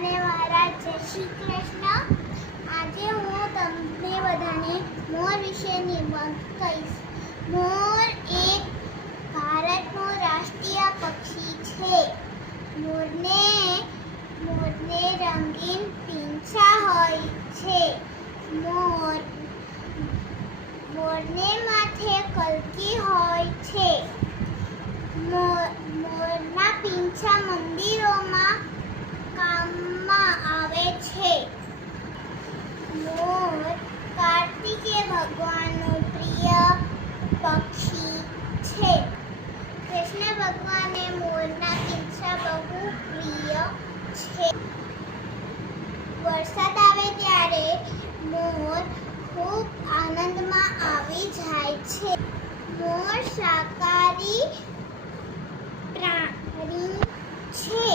બધાને મારા જય શ્રી કૃષ્ણ. આજે હું તમને બધાને મોર વિશે નિબંધ કહીશ. મોર એક ભારતનું રાષ્ટ્રીય પક્ષી છે. મોરને રંગીન પીંછા હોય છે. મોરને માથે કલકી હોય છે. મોરના પીંછા મંદિરોમાં કામમાં આવે છે. મોર કાર્તિકેય ભગવાનનું પ્રિય પક્ષી છે. કૃષ્ણ ભગવાને મોરના પીંછા બહુ પ્રિય છે. વરસાદ આવે ત્યારે મોર ખૂબ આનંદમાં આવી જાય છે. મોર શાકાહારી પ્રાણી છે.